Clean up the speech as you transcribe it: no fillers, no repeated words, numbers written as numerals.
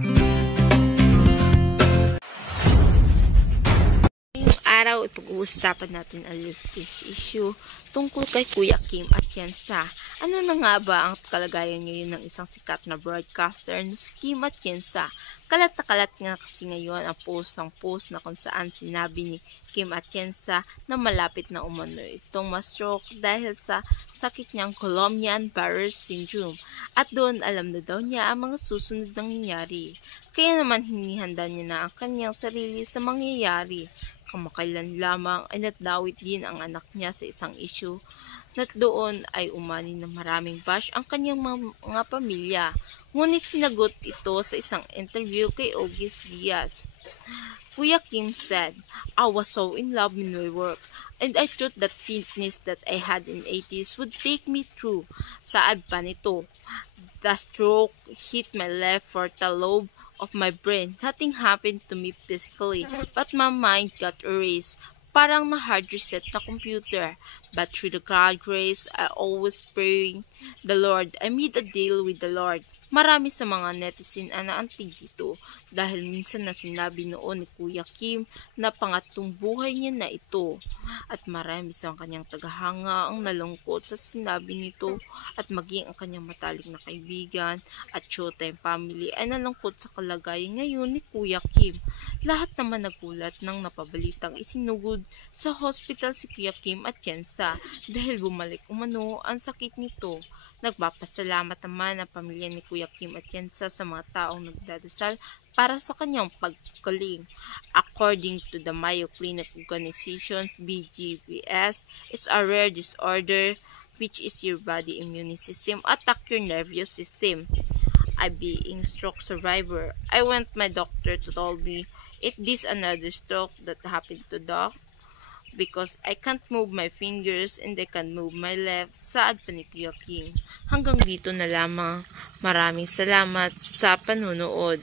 Ngayong araw, ipag-uusapan natin ang latest issue tungkol kay Kuya Kim Atienza. Ano na nga ba ang kalagayan ngayon ng isang sikat na broadcaster na si Kim Atienza? Kalat na kalat nga kasi ngayon ang post na kung saan sinabi ni Kim Atienza na malapit na umano itong ma-stroke dahil sa sakit niyang Guillain-Barré syndrome at doon alam na daw niya ang mga susunod na nangyayari. Kaya naman hinihanda niya na ang kanyang sarili sa mangyayari. Kamakailan lamang ay nadawit din ang anak niya sa isang issue na doon ay umani na maraming bash ang kanyang mga pamilya. Ngunit sinagot ito sa isang interview kay August Diaz. Kuya Kim said, "I was so in love with my work, and I thought that fitness that I had in 80s would take me through." Saad pa nito, "The stroke hit my left frontal lobe of my brain. Nothing happened to me physically, but my mind got erased. Parang na hard reset na computer. But through the God grace, I always praying the Lord. I made a deal with the Lord." Marami sa mga netizen ang naantig dito dahil minsan na sinabi noon ni Kuya Kim na pangatlong buhay niya na ito. At marami sa kanyang tagahanga ang nalungkot sa sinabi nito at maging ang kanyang matalik na kaibigan at Showtime family ay nalungkot sa kalagayan ngayon ni Kuya Kim. Lahat naman nagulat nang napabalitang isinugod sa hospital si Kuya Kim Atienza dahil bumalik umano ang sakit nito. Nagpapasalamat naman ang pamilya ni Kuya Kim Atienza sa mga taong nagdadasal para sa kanyang paggaling. According to the Mayo Clinic Organization, BGVS, it's a rare disorder which is your body immune system attack your nervous system. I being stroke survivor, I went my doctor to told me it is another stroke that happened to doc because I can't move my fingers and I can't move my left. Saad pa ni Kuya Kim. Hanggang dito na lamang. Maraming salamat sa panunood.